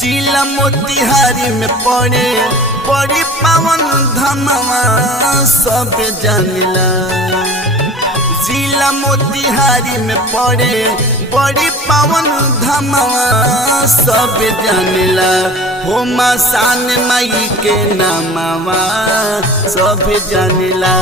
जिला मोतिहारी में पड़े बड़ी पावन धमवा सब जानिला। जिला मोतिहारी में पड़े बड़ी पावन धमवा सब जानिला। हो मसान माई के नामवा सब जानिला।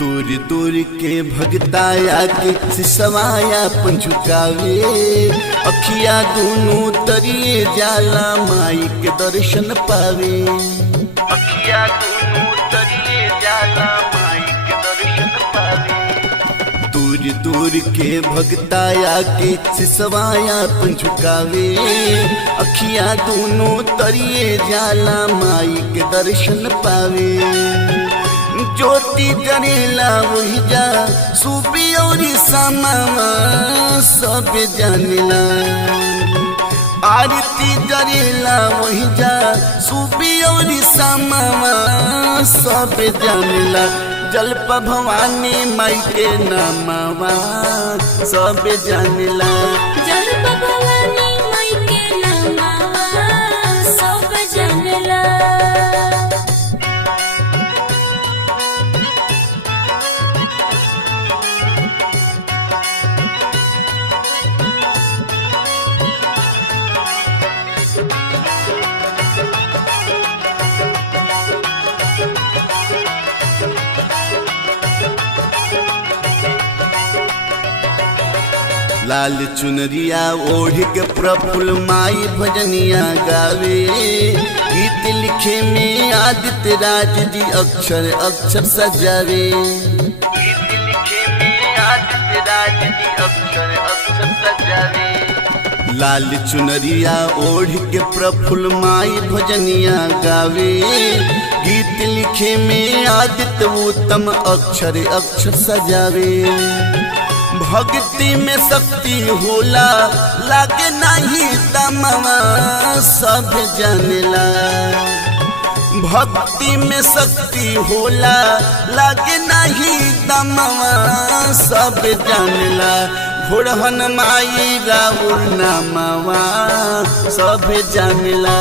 दूर दूर के भगताया के सिसवाया पंचुकावे। अखिया दोनों तरिए जाला माई के दर्शन पावे। अखिया दोनों तरिए जाला माई के दर्शन पावे। दूर दूर के भगताया के सिसवाया पंचुकावे। अखिया दोनों तरिए जाला माई के दर्शन पावे। ज्योति जरेला वही जा सुबी और समावा सब जानिला। आरती जरेला वही जा सुबी और समावा सब जानिला। जलप भवानी माई के नामवा सब जानिला। जलप भवानी माई के नामवा सब जानिला। लाल चुनरिया ओढ़ के प्रफुल्ल माई भजनिया गावे। गीत लिखे में आदित्य राज जी अक्षर अक्षर सजावे। गीत लिखे में आदित्य राज जी अक्षर अक्षर सजावे। लाल चुनरिया ओढ़ के प्रफुल्ल माई भजनिया गावे। गीत लिखे में आदित्य उत्तम अक्षर अक्षर सजावे। भक्ति में शक्ति होला लागे नहीं दमवा सब जानिला। भक्ति में शक्ति होला लागे नहीं दमवा सब जानिला। घोड़हन माई राउर नामवा सब जानिला।